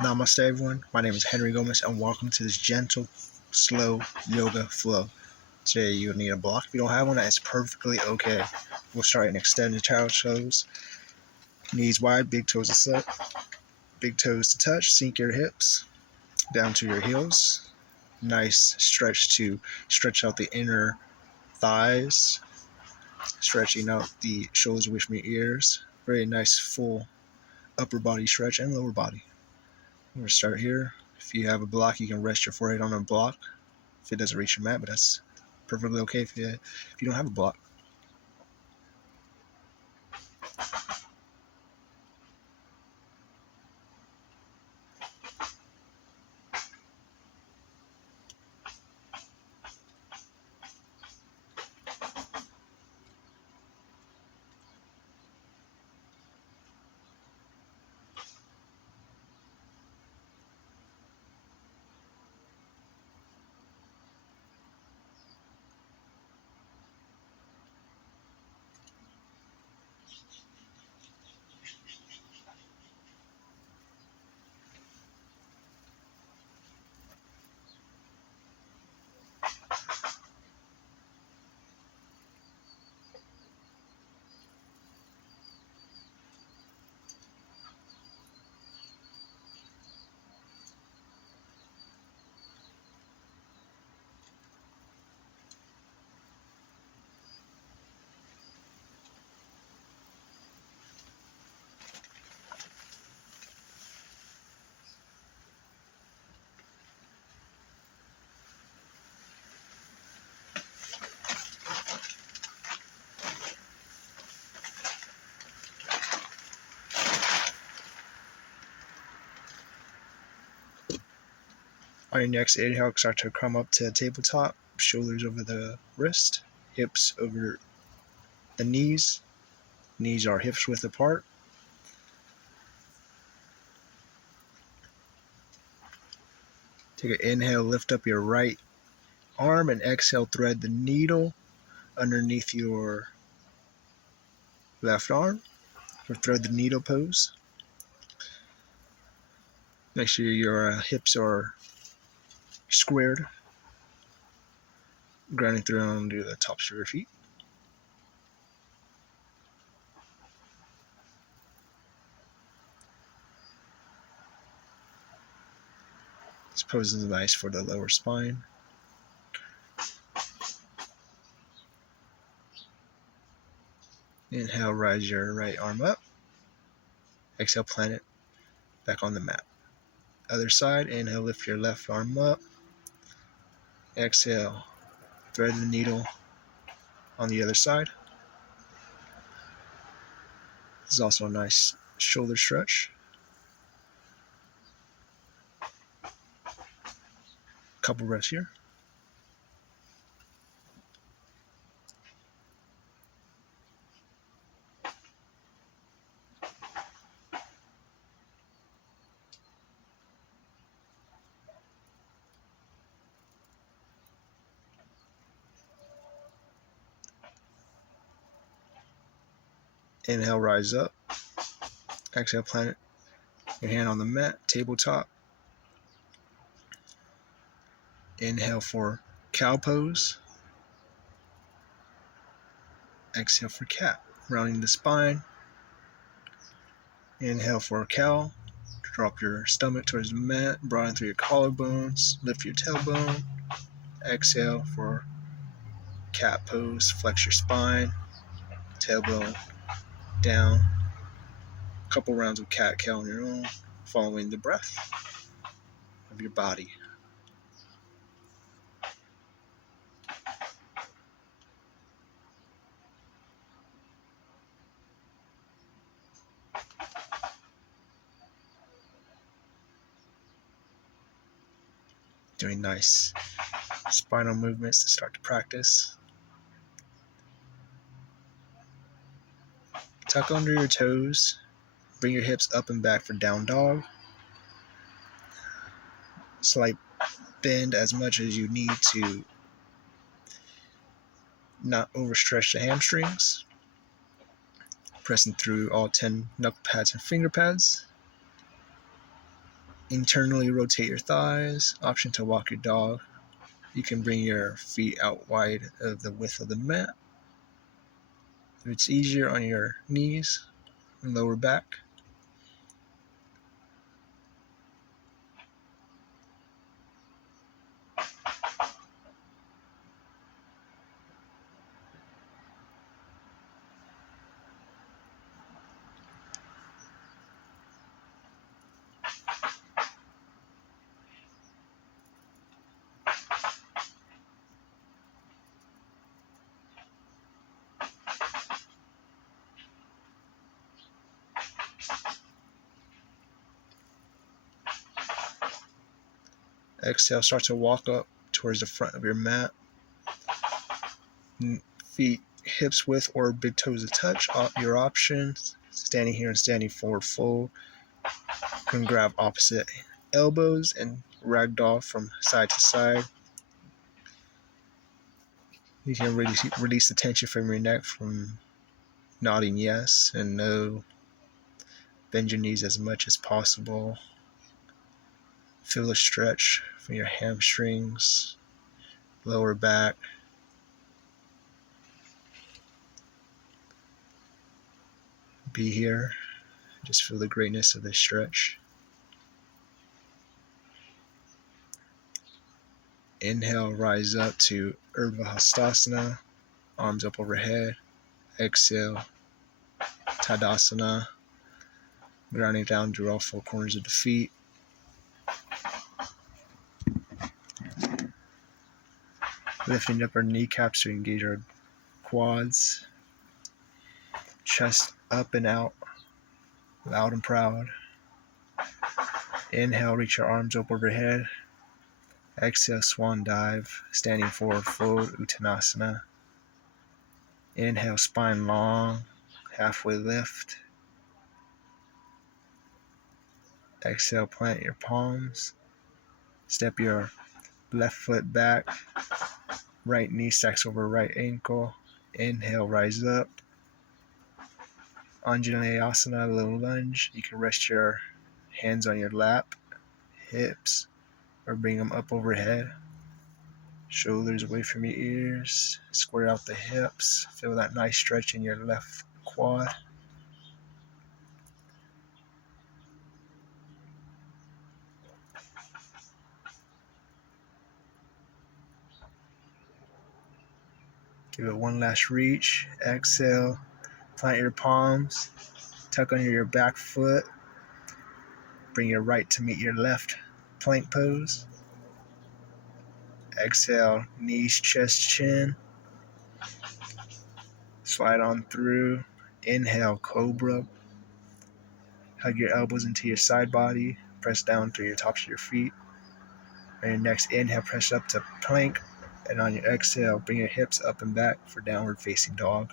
Namaste, everyone. My name is Henry Gomez, and welcome to this gentle, slow yoga flow. Today, you'll need a block. If you don't have one, that's perfectly okay. We'll start in extended child's pose. Knees wide, big toes to set. Big toes to touch. Sink your hips down to your heels. Nice stretch to stretch out the inner thighs, stretching out the shoulders away from your ears. Very nice, full upper body stretch and lower body. We're going to start here. If you have a block, you can rest your forehead on a block if it doesn't reach your mat, but that's perfectly okay if you don't have a block. On your next inhale, start to come up to tabletop, shoulders over the wrist, hips over the knees. Knees are hips width apart. Take an inhale, lift up your right arm, and exhale, thread the needle underneath your left arm, or thread the needle pose. Make sure your hips are squared, grounding through onto the tops of your feet. This pose is nice for the lower spine. Inhale, rise your right arm up. Exhale, plant it back on the mat. Other side, inhale, lift your left arm up. Exhale, thread the needle on the other side. This is also a nice shoulder stretch. Couple breaths here. Inhale, rise up. Exhale, plant your hand on the mat, tabletop. Inhale for cow pose. Exhale for cat, rounding the spine. Inhale for cow. Drop your stomach towards the mat, broaden through your collarbones, lift your tailbone. Exhale for cat pose, flex your spine, tailbone down. Couple rounds of cat-cow on your own, following the breath of your body. Doing nice spinal movements to start to practice. Tuck under your toes. Bring your hips up and back for down dog. Slight bend as much as you need to not overstretch the hamstrings. Pressing through all 10 knuckle pads and finger pads. Internally rotate your thighs. Option to walk your dog. You can bring your feet out wide of the width of the mat. If it's easier on your knees and lower back. Exhale, start to walk up towards the front of your mat. Feet hips width or big toes to touch. Your options. Standing here and standing forward fold. You can grab opposite elbows and ragdoll from side to side. You can release the tension from your neck from nodding yes and no. Bend your knees as much as possible. Feel the stretch from your hamstrings, lower back. Be here. Just feel the greatness of this stretch. Inhale, rise up to Urdhva Hastasana, arms up overhead. Exhale, Tadasana, grounding down through all four corners of the feet. Lifting up our kneecaps to engage our quads. Chest up and out, loud and proud. Inhale, reach your arms up overhead. Exhale, swan dive, standing forward fold, Uttanasana. Inhale, spine long, halfway lift. Exhale, plant your palms. Step your left foot back. Right knee stacks over right ankle. Inhale, rise up. Anjaneyasana, low lunge. You can rest your hands on your lap, hips, or bring them up overhead. Shoulders away from your ears. Square out the hips. Feel that nice stretch in your left quad. Give it one last reach. Exhale. Plant your palms. Tuck under your back foot. Bring your right to meet your left plank pose. Exhale, knees, chest, chin. Slide on through. Inhale, cobra. Hug your elbows into your side body. Press down through your tops of your feet. On your next inhale, press up to plank. And on your exhale, bring your hips up and back for downward facing dog.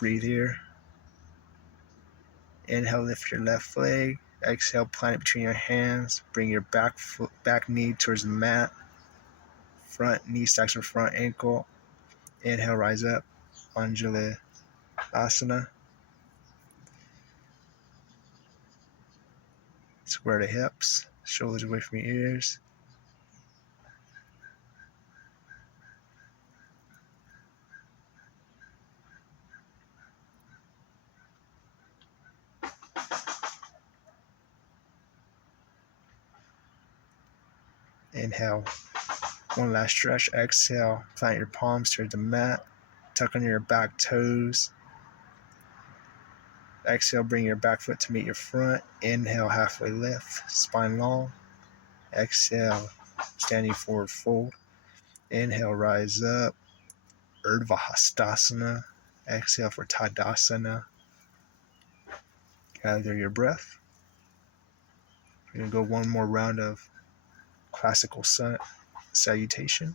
Breathe here. Inhale, lift your left leg. Exhale, plant it between your hands. Bring your back knee towards the mat. Front knee stacks over front ankle. Inhale, rise up. Anjaneyasana. Square the hips. Shoulders away from your ears. Inhale. One last stretch. Exhale. Plant your palms towards the mat. Tuck under your back toes. Exhale. Bring your back foot to meet your front. Inhale. Halfway lift. Spine long. Exhale. Standing forward fold. Inhale. Rise up. Urdhva Hastasana. Exhale for Tadasana. Gather your breath. We're going to go one more round of classical salutation.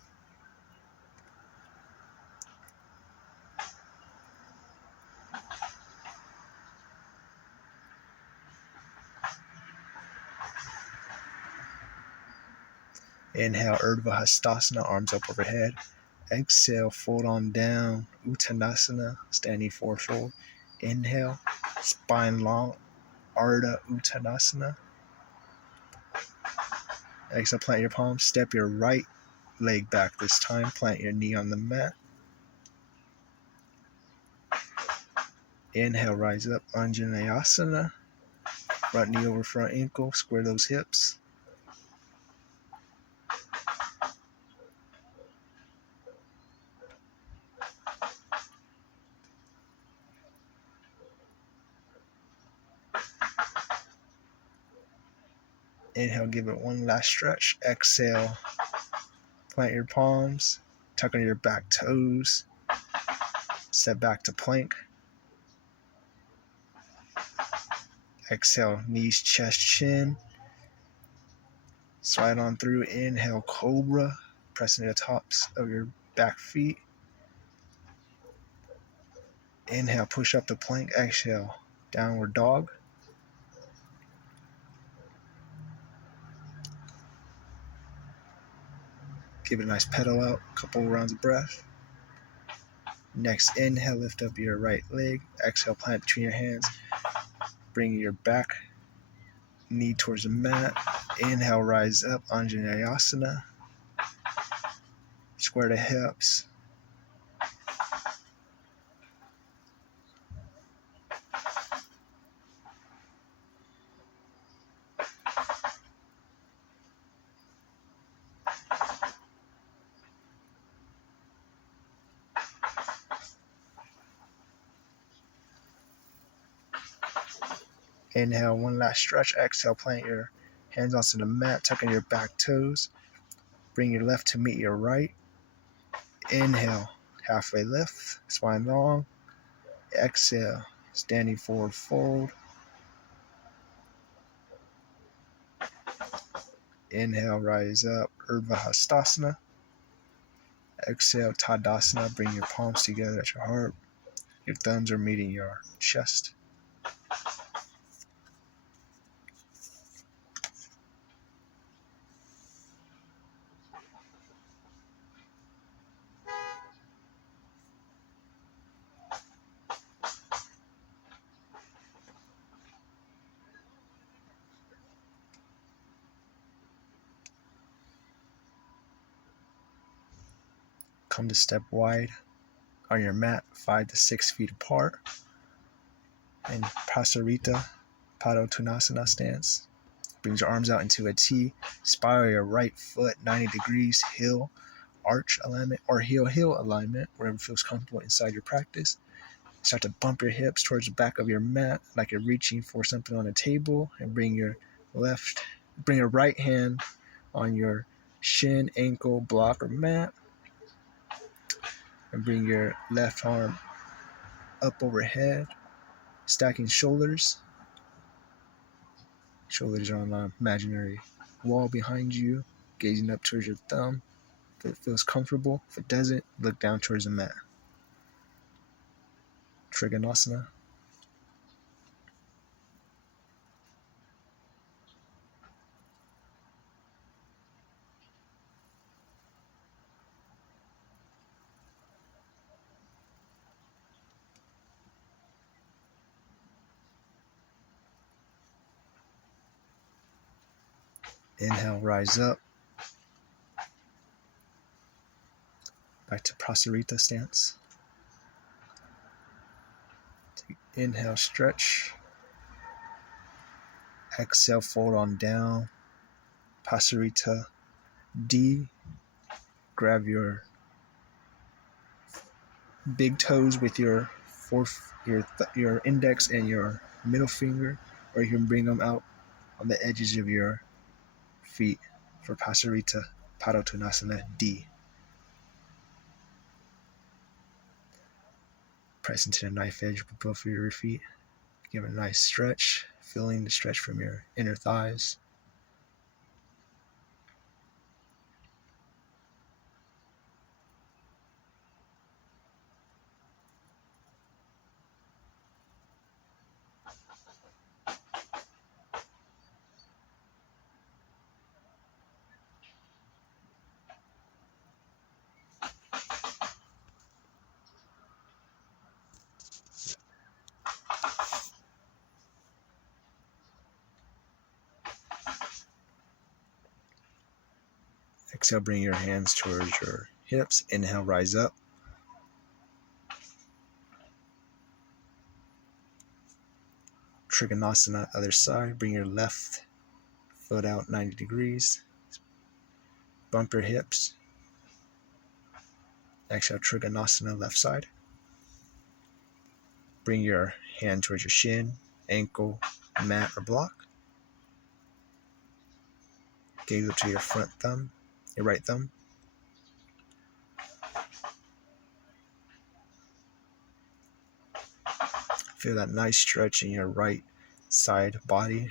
Inhale, Urdhva Hastasana, arms up overhead. Exhale, fold on down, Uttanasana, standing forward fold. Inhale, spine long, Ardha Uttanasana. Exhale, plant your palms, step your right leg back this time, plant your knee on the mat. Inhale, rise up, Anjaneyasana. Front knee over front ankle, square those hips. Inhale, give it one last stretch. Exhale, plant your palms, tuck under your back toes, step back to plank. Exhale, knees, chest, chin. Slide on through. Inhale, cobra, pressing the tops of your back feet. Inhale, push up the plank. Exhale, downward dog. Give it a nice pedal out, couple rounds of breath. Next inhale, lift up your right leg. Exhale, plant between your hands. Bring your back knee towards the mat. Inhale, rise up, Anjaneyasana. Square the hips. Inhale, one last stretch. Exhale, plant your hands onto the mat, tucking your back toes. Bring your left to meet your right. Inhale, halfway lift, spine long. Exhale, standing forward fold. Inhale, rise up, Urdhva Hastasana. Exhale, Tadasana. Bring your palms together at your heart. Your thumbs are meeting your chest. Come to step wide on your mat, 5 to 6 feet apart. And Prasarita Padottanasana stance. Brings your arms out into a T. Spiral your right foot 90 degrees, heel arch alignment or heel alignment, wherever feels comfortable inside your practice. Start to bump your hips towards the back of your mat like you're reaching for something on a table, and bring your right hand on your shin, ankle, block, or mat, and bring your left arm up overhead, stacking shoulders. Shoulders are on an imaginary wall behind you, gazing up towards your thumb. If it feels comfortable, if it doesn't, look down towards the mat. Trikonasana. Inhale, rise up. Back to Prasarita stance. Inhale, stretch. Exhale, fold on down. Prasarita D. Grab your big toes with your your index and your middle finger, or you can bring them out on the edges of your feet for Prasarita Padottanasana D. Press into the knife edge with both of your feet. Give it a nice stretch, feeling the stretch from your inner thighs. Exhale, bring your hands towards your hips. Inhale, rise up. Trikonasana, other side. Bring your left foot out 90 degrees. Bump your hips. Exhale, Trikonasana, left side. Bring your hand towards your shin, ankle, mat, or block. Gaze up to your front thumb, your right thumb. Feel that nice stretch in your right side body.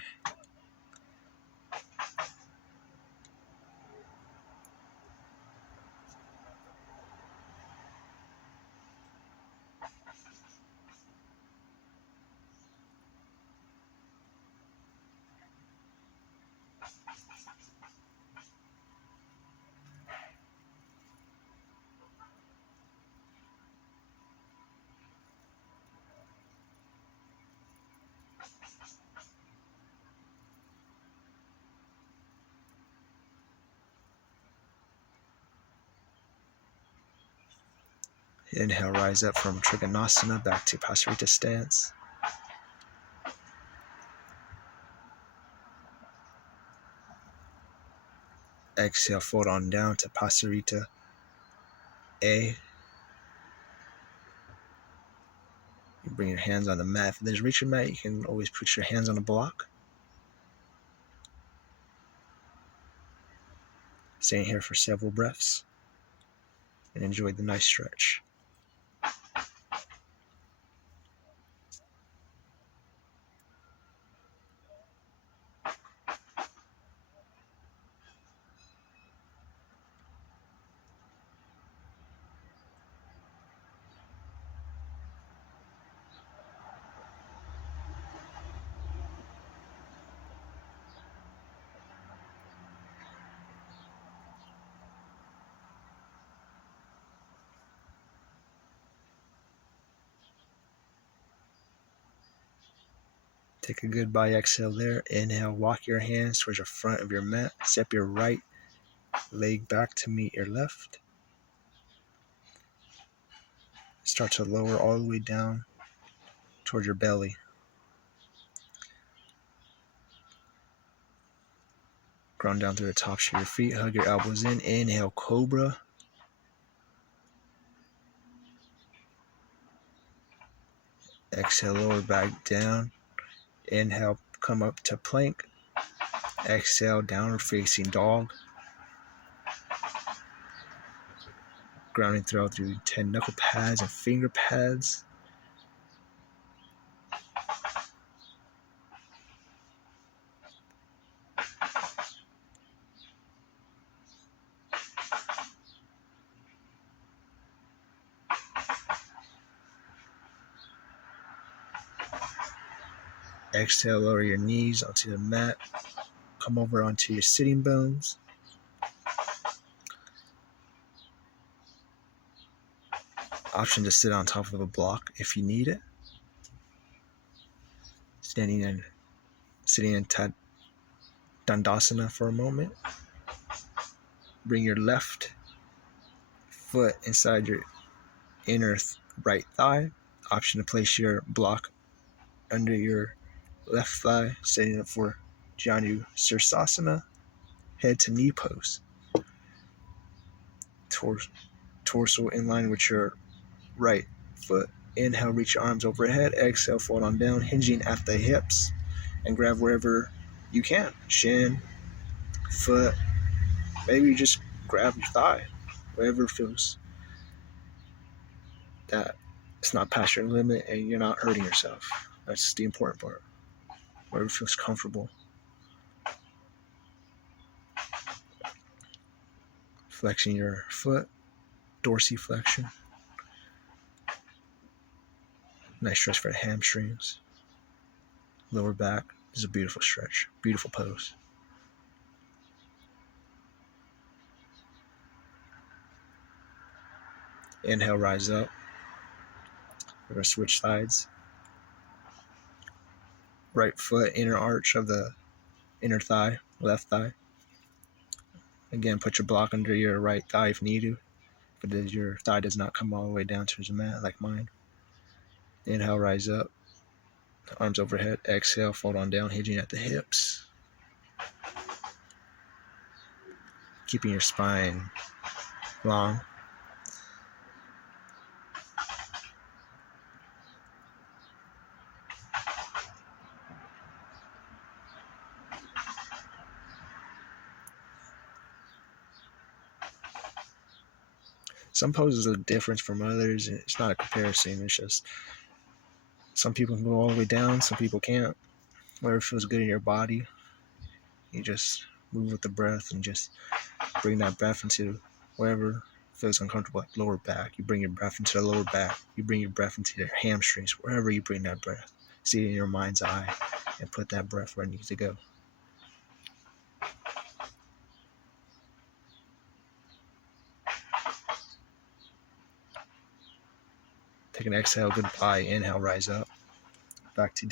Inhale, rise up from Trikonasana back to Pasarita stance. Exhale, fold on down to Pasarita A. You bring your hands on the mat. If there's reaching mat, you can always put your hands on the block. Staying here for several breaths and enjoy the nice stretch. Take a goodbye exhale there. Inhale, walk your hands towards the front of your mat. Step your right leg back to meet your left. Start to lower all the way down towards your belly. Ground down through the tops of your feet. Hug your elbows in. Inhale, cobra. Exhale, lower back down. Inhale, come up to plank. Exhale, downward facing dog. Grounding throughout through 10 knuckle pads and finger pads. Exhale, lower your knees onto the mat. Come over onto your sitting bones. Option to sit on top of a block if you need it. Sitting in Dandasana for a moment. Bring your left foot inside your inner right thigh. Option to place your block under your left thigh, setting up for Janu Sirsasana, head to knee pose. Torso in line with your right foot. Inhale, reach your arms overhead. Exhale, fold on down, hinging at the hips, and grab wherever you can. Shin, foot, maybe you just grab your thigh, wherever feels that it's not past your limit and you're not hurting yourself. That's the important part. Wherever feels comfortable. Flexing your foot, dorsiflexion. Nice stretch for the hamstrings. Lower back. This is a beautiful stretch. Beautiful pose. Inhale, rise up. We're going to switch sides. Right foot, inner arch of the inner thigh, left thigh. Again, put your block under your right thigh if needed. But your thigh does not come all the way down to the mat like mine. Inhale, rise up. Arms overhead. Exhale, fold on down, hinging at the hips. Keeping your spine long. Some poses are different from others. It's not a comparison. It's just some people can go all the way down, some people can't. Whatever feels good in your body, you just move with the breath and just bring that breath into wherever feels uncomfortable, like lower back. You bring your breath into the lower back. You bring your breath into your hamstrings, wherever you bring that breath. See it in your mind's eye and put that breath where it needs to go. Take an exhale, goodbye. Inhale, rise up. Back to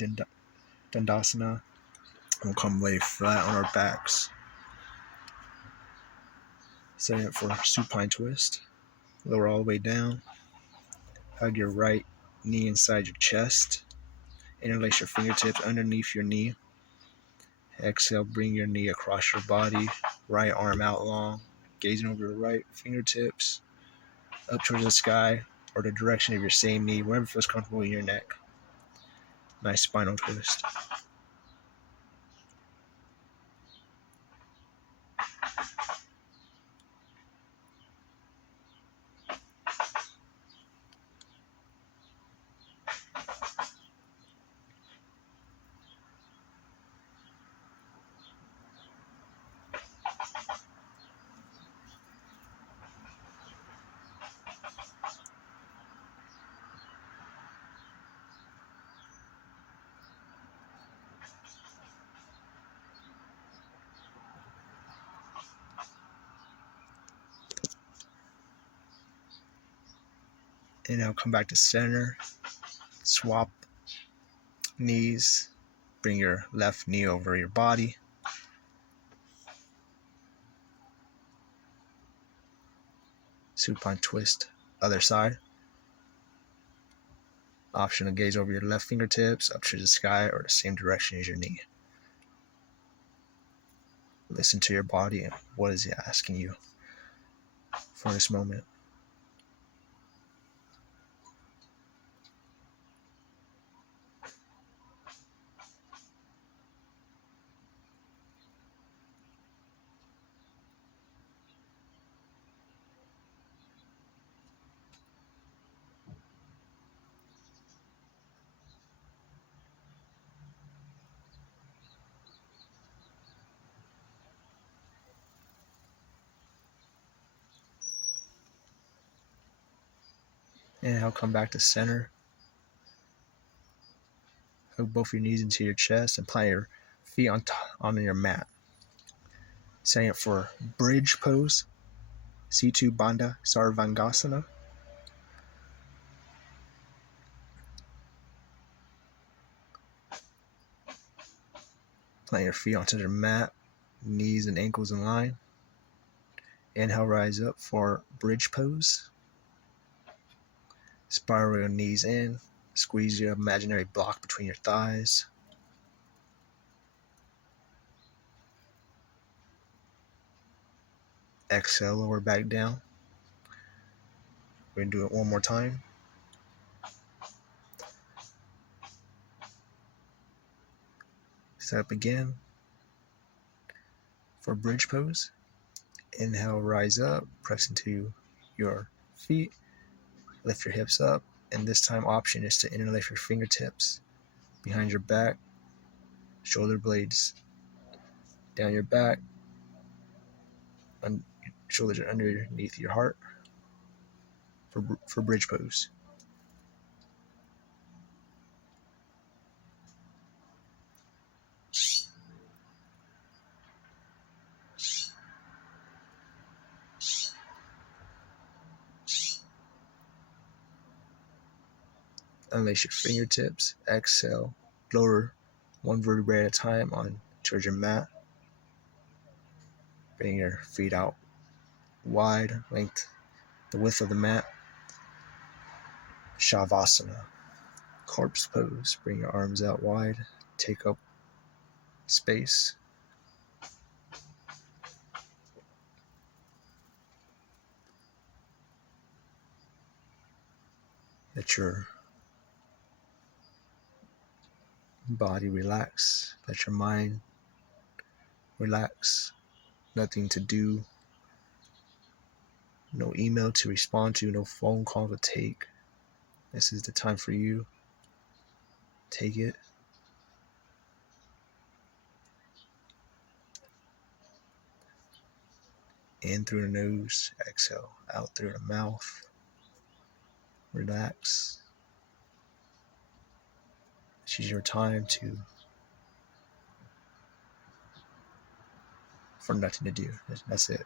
Dandasana. We'll come lay flat on our backs. Setting up for supine twist. Lower all the way down. Hug your right knee inside your chest. Interlace your fingertips underneath your knee. Exhale, bring your knee across your body. Right arm out long. Gazing over your right fingertips. Up towards the sky or the direction of your same knee, wherever feels comfortable in your neck. Nice spinal twist. And now come back to center. Swap knees. Bring your left knee over your body. Supine twist, other side. Option to gaze over your left fingertips up to the sky or the same direction as your knee. Listen to your body and what is it asking you for this moment. Inhale, come back to center. Hug both your knees into your chest and plant your feet on your mat. Setting up for bridge pose, Setu Bandha Sarvangasana. Plant your feet onto the mat, knees and ankles in line. Inhale, rise up for bridge pose. Spiral your knees in. Squeeze your imaginary block between your thighs. Exhale, lower back down. We're going to do it one more time. Set up again for bridge pose. Inhale, rise up, press into your feet. Lift your hips up. And this time option is to interlace your fingertips behind your back, shoulder blades down your back, shoulders are underneath your heart for bridge pose. Unlace your fingertips. Exhale. Lower one vertebrae at a time on towards your mat. Bring your feet out wide, length, the width of the mat. Shavasana, corpse pose. Bring your arms out wide, take up space. Let your body relax. Let your mind relax. Nothing to do. No email to respond to. No phone call to take. This is the time for you. Take it. In through the nose. Exhale out through the mouth. Relax. This is your time for nothing to do. That's it.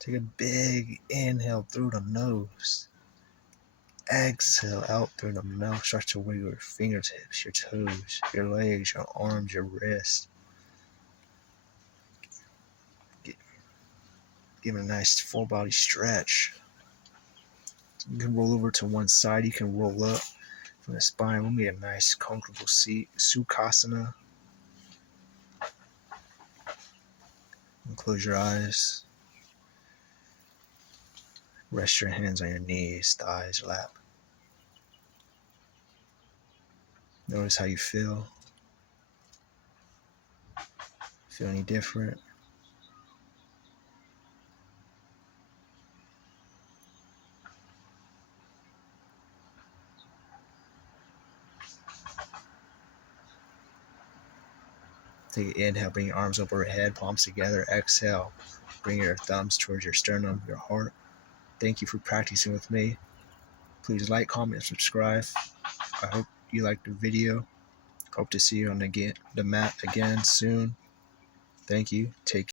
Take a big inhale through the nose. Exhale out through the mouth. Start to wiggle your fingertips, your toes, your legs, your arms, your wrists. Give it a nice full body stretch. You can roll over to one side. You can roll up from the spine. We'll make a nice comfortable seat. Sukhasana. And close your eyes. Rest your hands on your knees, thighs, lap. Notice how you feel. Feel any different? Take an inhale, bring your arms up overhead, palms together. Exhale, bring your thumbs towards your sternum, your heart. Thank you for practicing with me. Please like, comment, and subscribe. I hope you liked the video. Hope to see you on the mat again soon. Thank you. Take care.